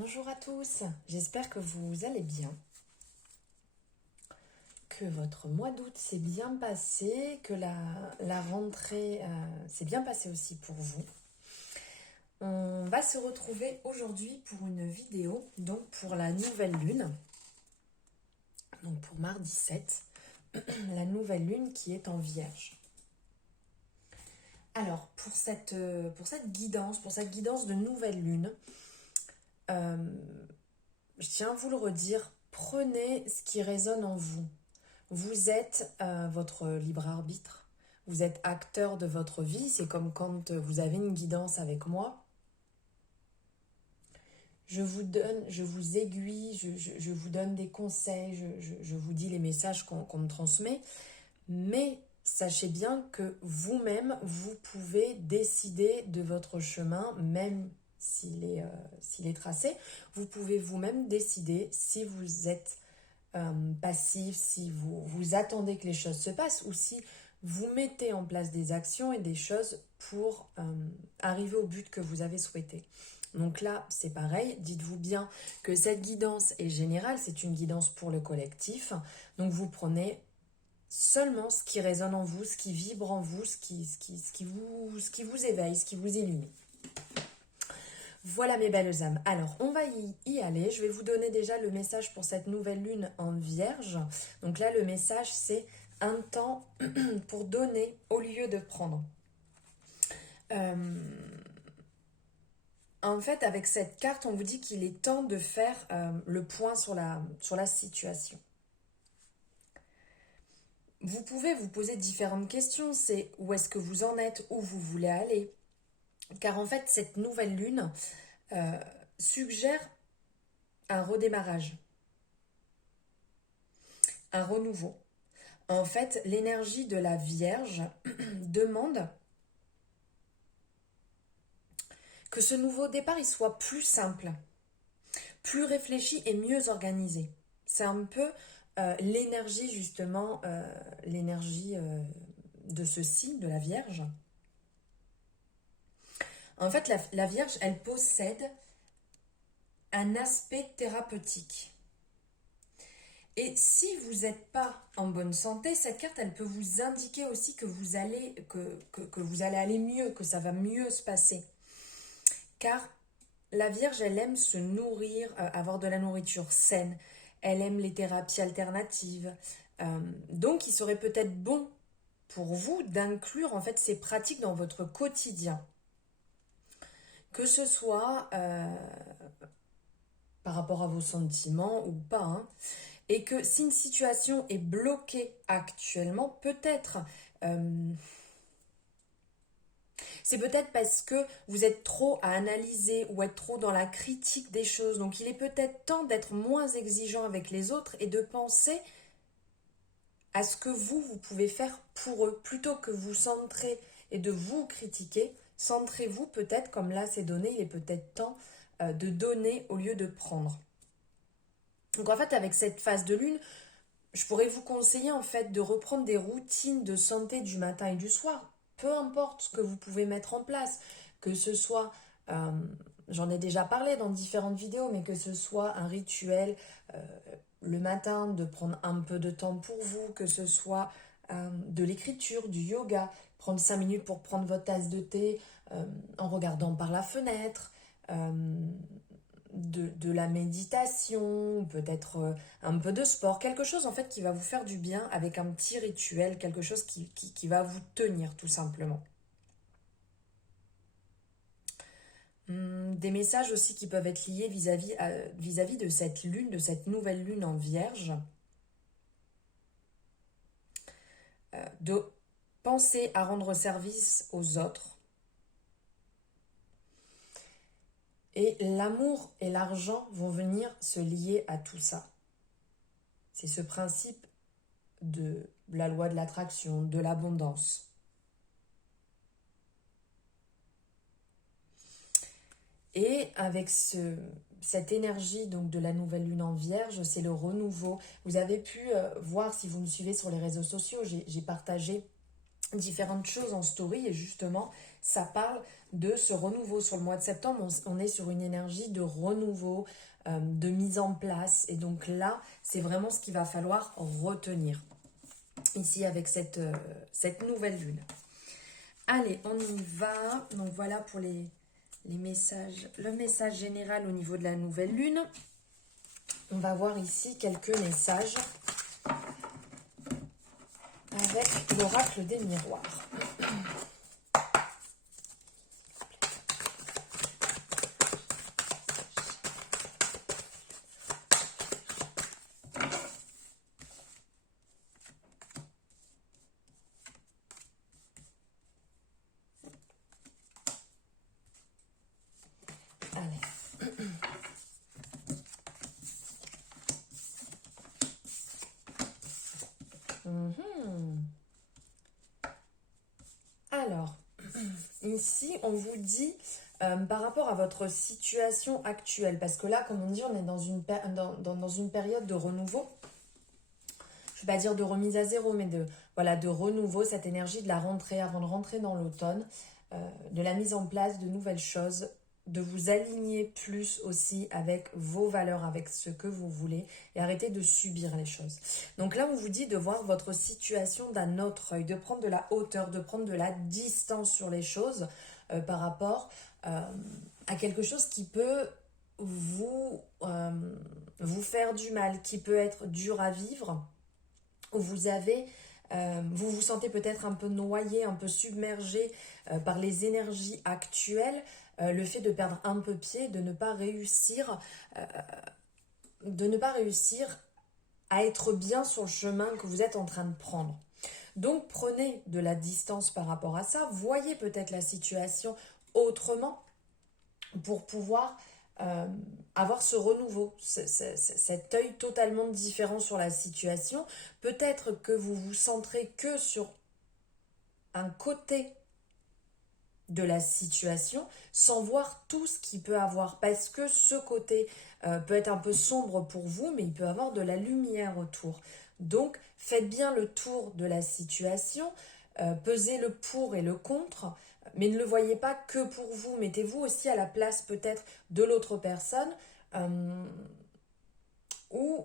Bonjour à tous, j'espère que vous allez bien, que votre mois d'août s'est bien passé, que la rentrée s'est bien passée aussi pour vous. On va se retrouver aujourd'hui pour une vidéo, donc pour la nouvelle lune, donc pour mardi 7, la nouvelle lune qui est en Vierge. Alors, pour cette guidance de nouvelle lune, je tiens à vous le redire, prenez ce qui résonne en vous. Vous êtes votre libre arbitre, vous êtes acteur de votre vie, c'est comme quand vous avez une guidance avec moi. Je vous aiguille, je vous donne des conseils, je vous dis les messages qu'on me transmet, mais sachez bien que vous-même, vous pouvez décider de votre chemin, même s'il est tracé. Vous pouvez vous-même décider si vous êtes passif, si vous attendez que les choses se passent ou si vous mettez en place des actions et des choses pour arriver au but que vous avez souhaité. Donc là, c'est pareil, dites-vous bien que cette guidance est générale, c'est une guidance pour le collectif. Donc vous prenez seulement ce qui résonne en vous, ce qui vibre en vous, ce qui vous éveille, ce qui vous illumine. Voilà mes belles âmes. Alors, on va y aller. Je vais vous donner déjà le message pour cette nouvelle lune en Vierge. Donc là, le message, c'est un temps pour donner au lieu de prendre. En fait, avec cette carte, on vous dit qu'il est temps de faire le point sur la situation. Vous pouvez vous poser différentes questions. C'est où est-ce que vous en êtes, où vous voulez aller. Car en fait, cette nouvelle lune suggère un redémarrage, un renouveau. En fait, l'énergie de la Vierge demande que ce nouveau départ il soit plus simple, plus réfléchi et mieux organisé. C'est un peu l'énergie justement, l'énergie de ce signe, de la Vierge. En fait, la Vierge, elle possède un aspect thérapeutique. Et si vous n'êtes pas en bonne santé, cette carte, elle peut vous indiquer aussi que vous allez, que vous allez aller mieux, que ça va mieux se passer. Car la Vierge, elle aime se nourrir, avoir de la nourriture saine. Elle aime les thérapies alternatives. Donc, il serait peut-être bon pour vous d'inclure en fait ces pratiques dans votre quotidien. Que ce soit par rapport à vos sentiments ou pas, hein. Et que si une situation est bloquée actuellement, peut-être c'est peut-être parce que vous êtes trop à analyser ou être trop dans la critique des choses. Donc il est peut-être temps d'être moins exigeant avec les autres et de penser à ce que vous pouvez faire pour eux. Plutôt que vous centrer et de vous critiquer, centrez-vous peut-être, comme là c'est donné, il est peut-être temps de donner au lieu de prendre. Donc en fait, avec cette phase de lune, je pourrais vous conseiller en fait de reprendre des routines de santé du matin et du soir. Peu importe ce que vous pouvez mettre en place, que ce soit, j'en ai déjà parlé dans différentes vidéos, mais que ce soit un rituel le matin, de prendre un peu de temps pour vous, que ce soit de l'écriture, du yoga, prendre 5 minutes pour prendre votre tasse de thé en regardant par la fenêtre, de la méditation, peut-être un peu de sport, quelque chose en fait qui va vous faire du bien avec un petit rituel, quelque chose qui va vous tenir tout simplement. Des messages aussi qui peuvent être liés vis-à-vis de cette lune, de cette nouvelle lune en Vierge. De penser à rendre service aux autres. Et l'amour et l'argent vont venir se lier à tout ça. C'est ce principe de la loi de l'attraction, de l'abondance. Et avec cette énergie donc de la nouvelle lune en Vierge, c'est le renouveau. Vous avez pu voir, si vous me suivez sur les réseaux sociaux, j'ai partagé différentes choses en story et justement, ça parle de ce renouveau. Sur le mois de septembre, on est sur une énergie de renouveau, de mise en place. Et donc là, c'est vraiment ce qu'il va falloir retenir ici avec cette nouvelle lune. Allez, on y va. Donc voilà pour les messages, le message général au niveau de la nouvelle lune. On va voir ici quelques messages avec l'oracle des miroirs. Allez. Alors, ici, on vous dit par rapport à votre situation actuelle, parce que là, comme on dit, on est dans une période de renouveau. Je ne vais pas dire de remise à zéro, mais de renouveau, cette énergie de la rentrée avant de rentrer dans l'automne, de la mise en place de nouvelles choses, de vous aligner plus aussi avec vos valeurs, avec ce que vous voulez et arrêter de subir les choses. Donc là, on vous dit de voir votre situation d'un autre œil, de prendre de la hauteur, de prendre de la distance sur les choses par rapport à quelque chose qui peut vous faire du mal, qui peut être dur à vivre, où vous vous sentez peut-être un peu noyé, un peu submergé par les énergies actuelles, le fait de perdre un peu pied, de ne pas réussir à être bien sur le chemin que vous êtes en train de prendre. Donc prenez de la distance par rapport à ça, voyez peut-être la situation autrement pour pouvoir avoir ce renouveau, cet œil totalement différent sur la situation. Peut-être que vous vous centrez que sur un côté de la situation sans voir tout ce qu'il peut avoir, parce que ce côté peut être un peu sombre pour vous, mais il peut avoir de la lumière autour. Donc faites bien le tour de la situation, pesez le pour et le contre, mais ne le voyez pas que pour vous, mettez-vous aussi à la place peut-être de l'autre personne, ou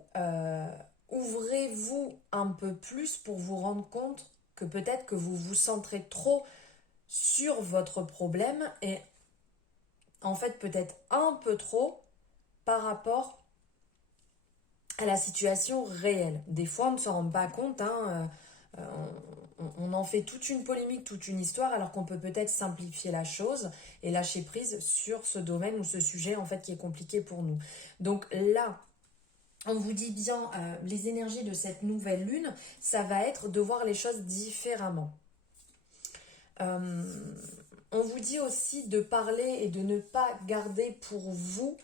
ouvrez-vous un peu plus pour vous rendre compte que peut-être que vous vous centrez trop sur votre problème et en fait peut-être un peu trop par rapport à la situation réelle. Des fois on ne s'en rend pas compte, on en fait toute une polémique, toute une histoire, alors qu'on peut peut-être simplifier la chose et lâcher prise sur ce domaine ou ce sujet en fait qui est compliqué pour nous. Donc là, on vous dit bien les énergies de cette nouvelle lune, ça va être de voir les choses différemment. On vous dit aussi de parler et de ne pas garder pour vous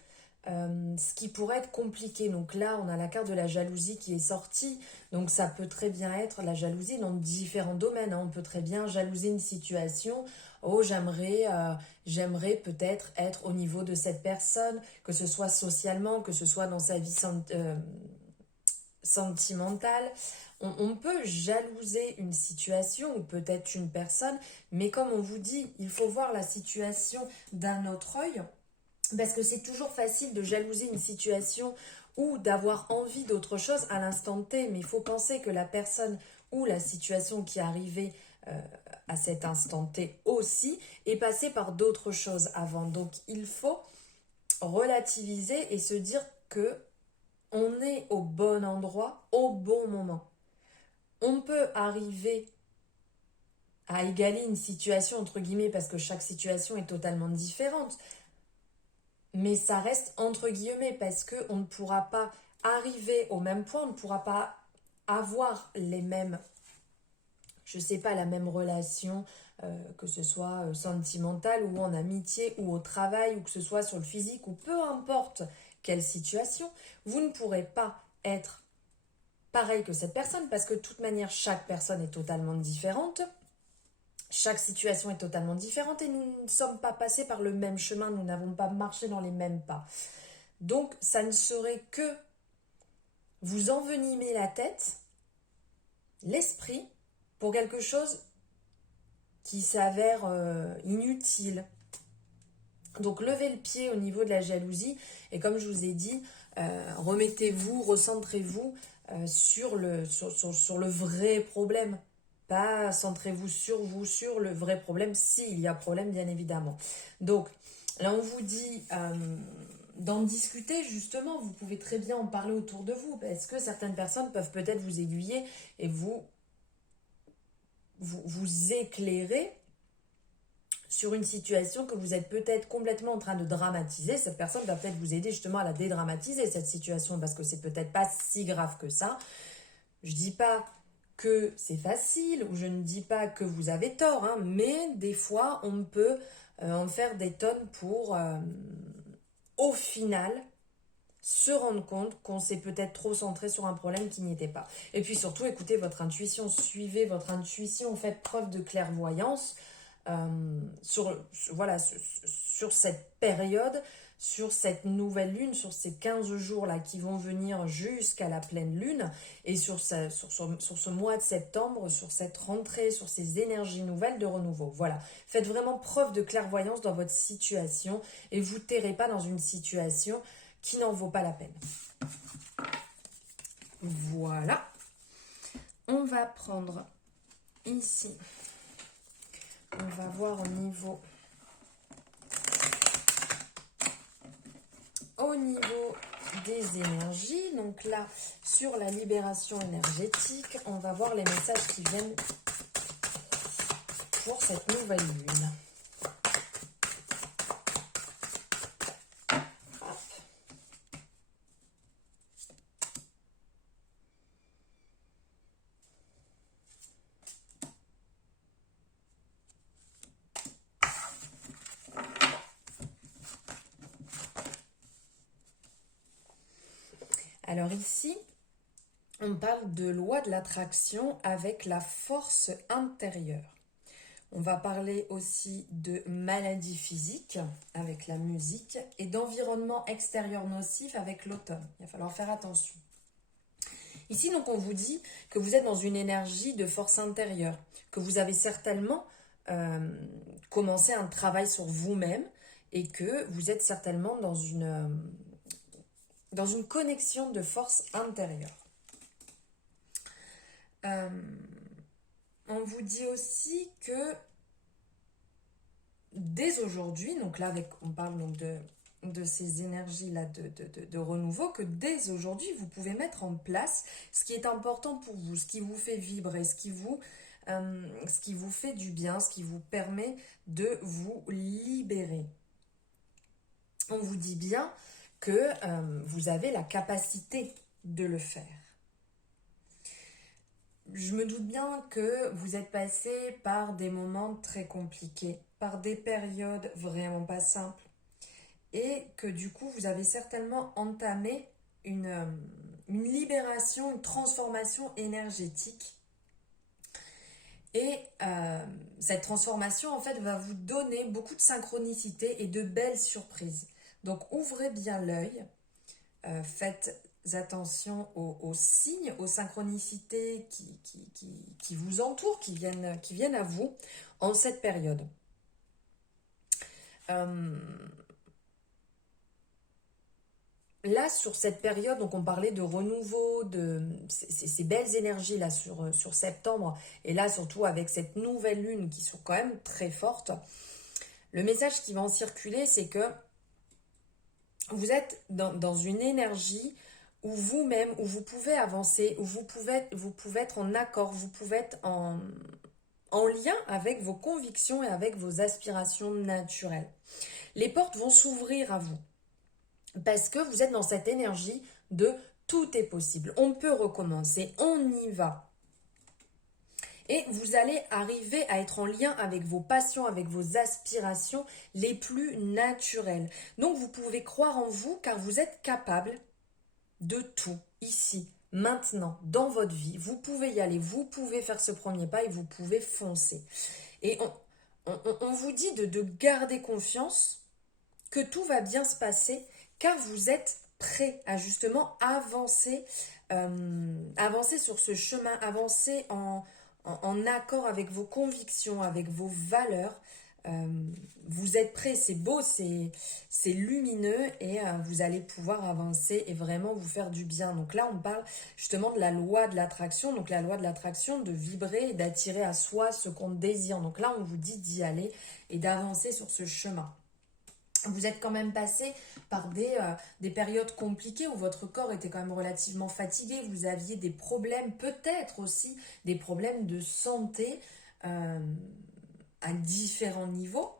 ce qui pourrait être compliqué. Donc là, on a la carte de la jalousie qui est sortie. Donc ça peut très bien être la jalousie dans différents domaines. On peut très bien jalouser une situation. Oh, j'aimerais peut-être être au niveau de cette personne, que ce soit socialement, que ce soit dans sa vie sentimentale. On peut jalouser une situation ou peut-être une personne, mais comme on vous dit, il faut voir la situation d'un autre œil, parce que c'est toujours facile de jalouser une situation ou d'avoir envie d'autre chose à l'instant T, mais il faut penser que la personne ou la situation qui est arrivée à cet instant T aussi est passée par d'autres choses avant. Donc il faut relativiser et se dire que on est au bon endroit, au bon moment. On peut arriver à égaler une situation, entre guillemets, parce que chaque situation est totalement différente. Mais ça reste entre guillemets, parce qu'on ne pourra pas arriver au même point, on ne pourra pas avoir les mêmes, je sais pas, la même relation, que ce soit sentimentale ou en amitié ou au travail, ou que ce soit sur le physique, ou peu importe quelle situation, vous ne pourrez pas être pareil que cette personne, parce que de toute manière, chaque personne est totalement différente. Chaque situation est totalement différente et nous ne sommes pas passés par le même chemin, nous n'avons pas marché dans les mêmes pas. Donc, ça ne serait que vous envenimer la tête, l'esprit, pour quelque chose qui s'avère inutile. Donc levez le pied au niveau de la jalousie et comme je vous ai dit, remettez-vous, recentrez-vous sur le vrai problème. Pas centrez-vous sur vous, sur le vrai problème, s'il y a problème bien évidemment. Donc là on vous dit d'en discuter justement, vous pouvez très bien en parler autour de vous parce que certaines personnes peuvent peut-être vous aiguiller et vous éclairer sur une situation que vous êtes peut-être complètement en train de dramatiser. Cette personne va peut-être vous aider justement à la dédramatiser, cette situation, parce que c'est peut-être pas si grave que ça. Je dis pas que c'est facile, ou je ne dis pas que vous avez tort, hein, mais des fois, on peut en faire des tonnes pour, au final, se rendre compte qu'on s'est peut-être trop centré sur un problème qui n'y était pas. Et puis surtout, écoutez votre intuition, suivez votre intuition, faites preuve de clairvoyance voilà, sur cette période, sur cette nouvelle lune, sur ces 15 jours-là qui vont venir jusqu'à la pleine lune, et sur ce mois de septembre, sur cette rentrée, sur ces énergies nouvelles de renouveau. Voilà, faites vraiment preuve de clairvoyance dans votre situation et vous terrez pas dans une situation qui n'en vaut pas la peine. Voilà. On va prendre ici. On va voir au niveau des énergies. Donc là, sur la libération énergétique, on va voir les messages qui viennent pour cette nouvelle lune. Alors ici, on parle de loi de l'attraction avec la force intérieure. On va parler aussi de maladies physiques avec la musique et d'environnement extérieur nocif avec l'automne. Il va falloir faire attention. Ici, donc, on vous dit que vous êtes dans une énergie de force intérieure, que vous avez certainement commencé un travail sur vous-même et que vous êtes certainement dans une connexion de force intérieure. On vous dit aussi que dès aujourd'hui, donc là on parle donc de ces énergies-là de renouveau, que dès aujourd'hui, vous pouvez mettre en place ce qui est important pour vous, ce qui vous fait vibrer, ce qui vous fait du bien, ce qui vous permet de vous libérer. On vous dit bien que vous avez la capacité de le faire. Je me doute bien que vous êtes passé par des moments très compliqués, par des périodes vraiment pas simples, et que du coup, vous avez certainement entamé une libération, une transformation énergétique. Et cette transformation, en fait, va vous donner beaucoup de synchronicité et de belles surprises. Donc, ouvrez bien l'œil, faites attention aux signes, aux synchronicités qui vous entourent, qui viennent à vous en cette période. Là, sur cette période, donc on parlait de renouveau, de ces belles énergies là sur septembre, et là surtout avec cette nouvelle lune qui sont quand même très fortes. Le message qui va en circuler, c'est que vous êtes dans une énergie où vous-même, où vous pouvez avancer, où vous pouvez être en accord, vous pouvez être en lien avec vos convictions et avec vos aspirations naturelles. Les portes vont s'ouvrir à vous parce que vous êtes dans cette énergie de tout est possible, on peut recommencer, on y va. Et vous allez arriver à être en lien avec vos passions, avec vos aspirations les plus naturelles. Donc vous pouvez croire en vous car vous êtes capable de tout, ici, maintenant, dans votre vie. Vous pouvez y aller, vous pouvez faire ce premier pas et vous pouvez foncer. Et on vous dit de garder confiance, que tout va bien se passer, car vous êtes prêt à justement avancer sur ce chemin, avancer en accord avec vos convictions, avec vos valeurs. Vous êtes prêts, c'est beau, c'est lumineux et vous allez pouvoir avancer et vraiment vous faire du bien. Donc là, on parle justement de la loi de l'attraction. Donc la loi de l'attraction, de vibrer et d'attirer à soi ce qu'on désire. Donc là, on vous dit d'y aller et d'avancer sur ce chemin. Vous êtes quand même passé par des périodes compliquées où votre corps était quand même relativement fatigué, vous aviez des problèmes, peut-être aussi des problèmes de santé à différents niveaux.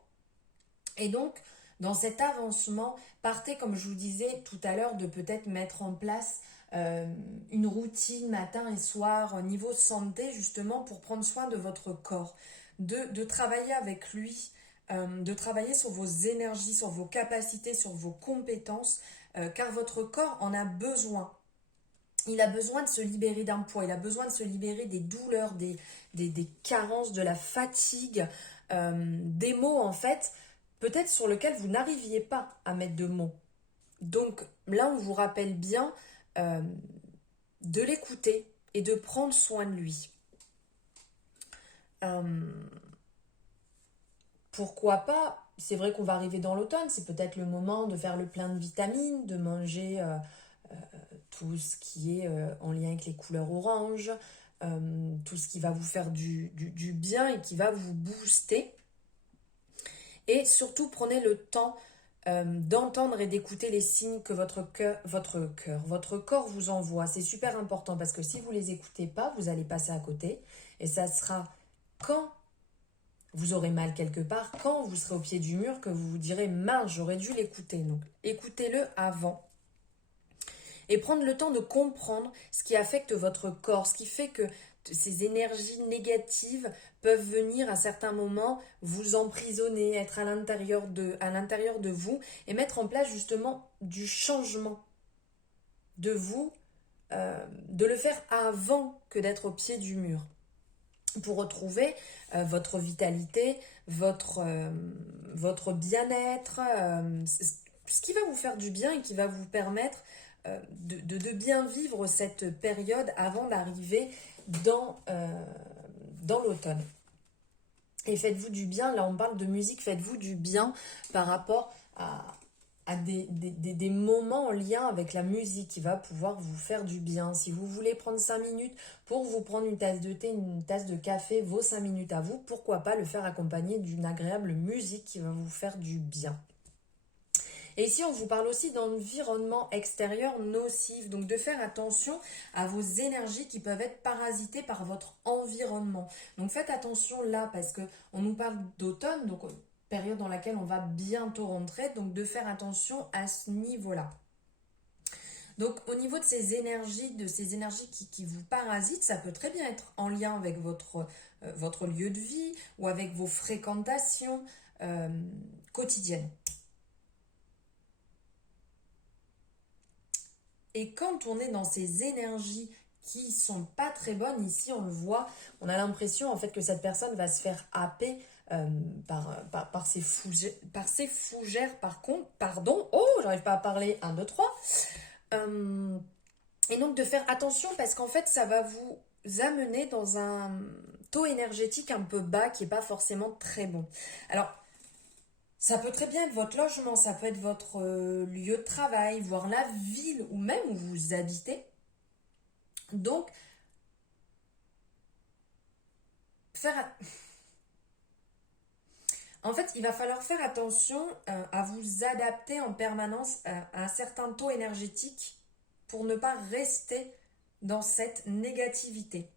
Et donc, dans cet avancement, partez, comme je vous disais tout à l'heure, de peut-être mettre en place une routine matin et soir niveau santé, justement, pour prendre soin de votre corps, de travailler avec lui, de travailler sur vos énergies, sur vos capacités, sur vos compétences, car votre corps en a besoin. Il a besoin de se libérer d'un poids, il a besoin de se libérer des douleurs, des carences, de la fatigue, des mots en fait, peut-être sur lesquels vous n'arriviez pas à mettre de mots. Donc là, on vous rappelle bien de l'écouter et de prendre soin de lui. Pourquoi pas? C'est vrai qu'on va arriver dans l'automne, c'est peut-être le moment de faire le plein de vitamines, de manger tout ce qui est en lien avec les couleurs orange, tout ce qui va vous faire du bien et qui va vous booster. Et surtout, prenez le temps d'entendre et d'écouter les signes que votre corps vous envoie. C'est super important parce que si vous ne les écoutez pas, vous allez passer à côté. Et ça sera quand vous aurez mal quelque part, quand vous serez au pied du mur, que vous vous direz « mince, j'aurais dû l'écouter ». Donc, écoutez-le avant. Et prendre le temps de comprendre ce qui affecte votre corps, ce qui fait que ces énergies négatives peuvent venir à certains moments vous emprisonner, être à l'intérieur de vous et mettre en place justement du changement de vous, de le faire avant que d'être au pied du mur pour retrouver votre vitalité, votre bien-être, ce qui va vous faire du bien et qui va vous permettre de bien vivre cette période avant d'arriver dans l'automne. Et faites-vous du bien, là on parle de musique, faites-vous du bien par rapport à des moments en lien avec la musique qui va pouvoir vous faire du bien. Si vous voulez prendre 5 minutes pour vous prendre une tasse de thé, une tasse de café, vos 5 minutes à vous, pourquoi pas le faire accompagner d'une agréable musique qui va vous faire du bien. Et ici, on vous parle aussi d'environnement extérieur nocif, donc de faire attention à vos énergies qui peuvent être parasitées par votre environnement. Donc faites attention là, parce qu'on nous parle d'automne, donc période dans laquelle on va bientôt rentrer, donc de faire attention à ce niveau-là. Donc au niveau de ces énergies qui vous parasitent, ça peut très bien être en lien avec votre lieu de vie ou avec vos fréquentations quotidiennes. Et quand on est dans ces énergies qui sont pas très bonnes, ici on le voit, on a l'impression en fait que cette personne va se faire happer par ses fougères, j'arrive pas à parler, 1, 2, 3. Et donc de faire attention parce qu'en fait ça va vous amener dans un taux énergétique un peu bas qui est pas forcément très bon. Alors, ça peut très bien être votre logement, ça peut être votre lieu de travail, voire la ville ou même où vous habitez. Donc, en fait, il va falloir faire attention à vous adapter en permanence à un certain taux énergétique pour ne pas rester dans cette négativité.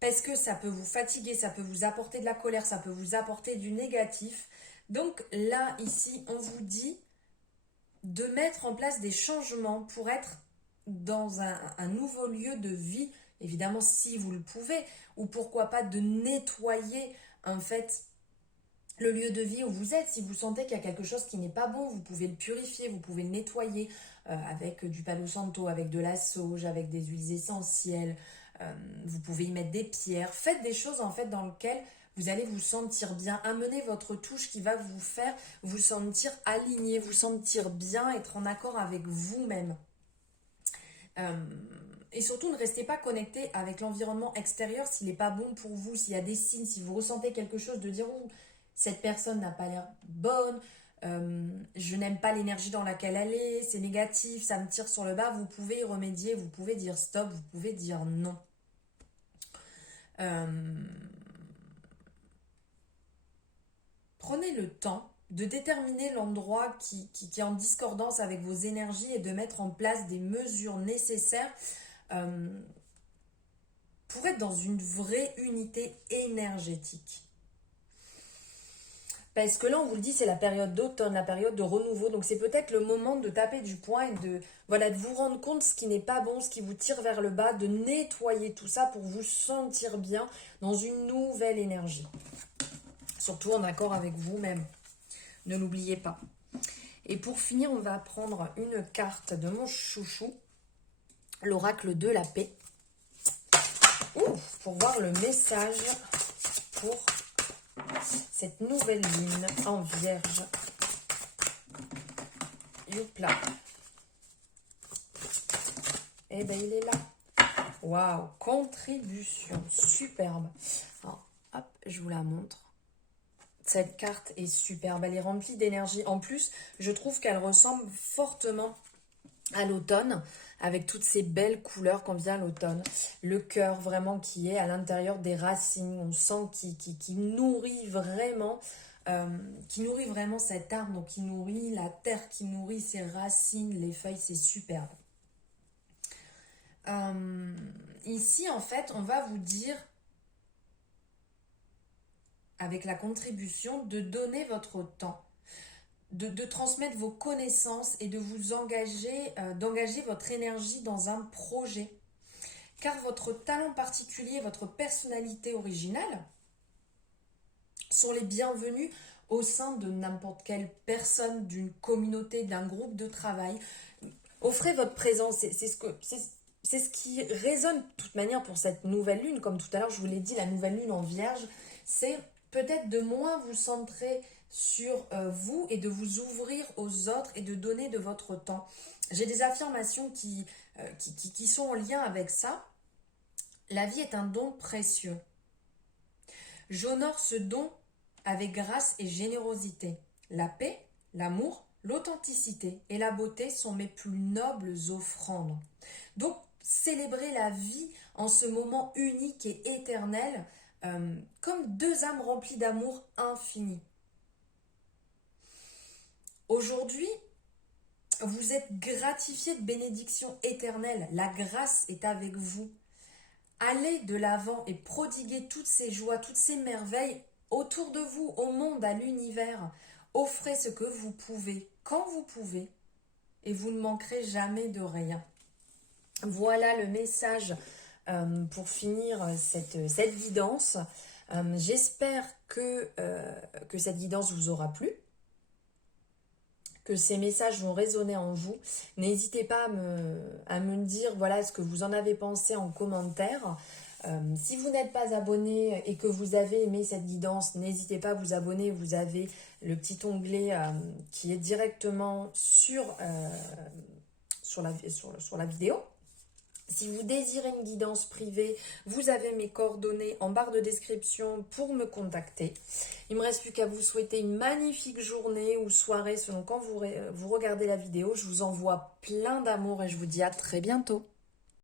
Parce que ça peut vous fatiguer, ça peut vous apporter de la colère, ça peut vous apporter du négatif. Donc là, ici, on vous dit de mettre en place des changements pour être dans un nouveau lieu de vie, évidemment si vous le pouvez, ou pourquoi pas de nettoyer en fait le lieu de vie où vous êtes. Si vous sentez qu'il y a quelque chose qui n'est pas bon, vous pouvez le purifier, vous pouvez le nettoyer avec du Palo Santo, avec de la sauge, avec des huiles essentielles. Vous pouvez y mettre des pierres. Faites des choses en fait dans lesquelles vous allez vous sentir bien. Amenez votre touche qui va vous faire vous sentir aligné, vous sentir bien, être en accord avec vous-même. Et surtout, ne restez pas connecté avec l'environnement extérieur s'il n'est pas bon pour vous, s'il y a des signes, si vous ressentez quelque chose, de dire oh, cette personne n'a pas l'air bonne, je n'aime pas l'énergie dans laquelle elle est, c'est négatif, ça me tire sur le bas, vous pouvez y remédier, vous pouvez dire stop, vous pouvez dire non. Prenez le temps de déterminer l'endroit qui est en discordance avec vos énergies et de mettre en place des mesures nécessaires pour être dans une vraie unité énergétique. Parce que là, on vous le dit, c'est la période d'automne, la période de renouveau. Donc, c'est peut-être le moment de taper du poing et de vous rendre compte ce qui n'est pas bon, ce qui vous tire vers le bas, de nettoyer tout ça pour vous sentir bien dans une nouvelle énergie. Surtout en accord avec vous-même. Ne l'oubliez pas. Et pour finir, on va prendre une carte de mon chouchou, l'oracle de la paix. Pour voir le message pour cette nouvelle lune en vierge. Youpla. Eh ben, il est là. Waouh, contribution, superbe. Alors, hop, je vous la montre. Cette carte est superbe, elle est remplie d'énergie. En plus, je trouve qu'elle ressemble fortement à l'automne, avec toutes ces belles couleurs qu'on vient à l'automne. Le cœur vraiment qui est à l'intérieur des racines, on sent qui nourrit vraiment cet arbre, donc qui nourrit la terre, qui nourrit ses racines, les feuilles, c'est superbe. Ici, en fait, on va vous dire, avec la contribution, de donner votre temps, de transmettre vos connaissances et de vous engager, d'engager votre énergie dans un projet. Car votre talent particulier, votre personnalité originale sont les bienvenus au sein de n'importe quelle personne, d'une communauté, d'un groupe de travail. Offrez votre présence, c'est ce qui résonne de toute manière pour cette nouvelle lune. Comme tout à l'heure, je vous l'ai dit, la nouvelle lune en vierge, c'est peut-être de moins vous centrer sur vous et de vous ouvrir aux autres et de donner de votre temps. J'ai des affirmations qui sont en lien avec ça. La vie est un don précieux. J'honore ce don avec grâce et générosité. La paix, l'amour, l'authenticité et la beauté sont mes plus nobles offrandes. Donc, célébrez la vie en ce moment unique et éternel, comme deux âmes remplies d'amour infini. Aujourd'hui, vous êtes gratifié de bénédictions éternelles. La grâce est avec vous. Allez de l'avant et prodiguez toutes ces joies, toutes ces merveilles autour de vous, au monde, à l'univers. Offrez ce que vous pouvez, quand vous pouvez, et vous ne manquerez jamais de rien. Voilà le message pour finir cette guidance. J'espère que cette guidance vous aura plu, que ces messages vont résonner en vous. N'hésitez pas à me dire voilà ce que vous en avez pensé en commentaire. Si vous n'êtes pas abonné et que vous avez aimé cette guidance, n'hésitez pas à vous abonner. Vous avez le petit onglet qui est directement sur la vidéo. Si vous désirez une guidance privée, vous avez mes coordonnées en barre de description pour me contacter. Il ne me reste plus qu'à vous souhaiter une magnifique journée ou soirée selon quand vous regardez la vidéo. Je vous envoie plein d'amour et je vous dis à très bientôt.